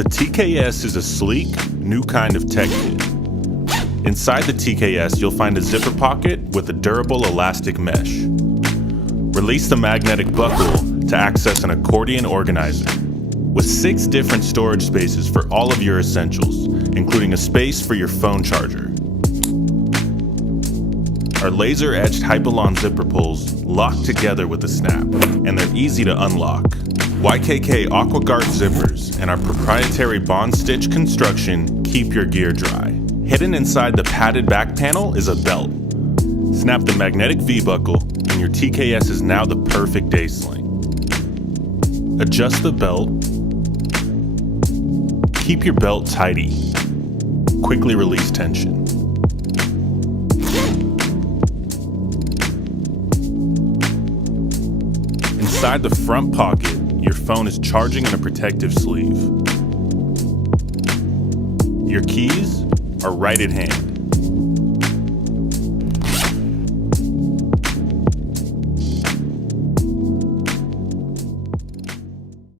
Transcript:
The TKS is a sleek, new kind of tech kit. Inside the TKS, you'll find a zipper pocket with a durable elastic mesh. Release the magnetic buckle to access an accordion organizer. With 6 different storage spaces for all of your essentials, including a space for your phone charger. Our laser-etched Hypalon zipper pulls lock together with a snap, and they're easy to unlock. YKK AquaGuard zippers and our proprietary bond stitch construction keep your gear dry. Hidden inside the padded back panel is a belt. Snap the magnetic V-buckle, and your TKS is now the perfect day sling. Adjust the belt. Keep your belt tighty. Quickly release tension. Inside the front pocket, your phone is charging in a protective sleeve. Your keys are right at hand.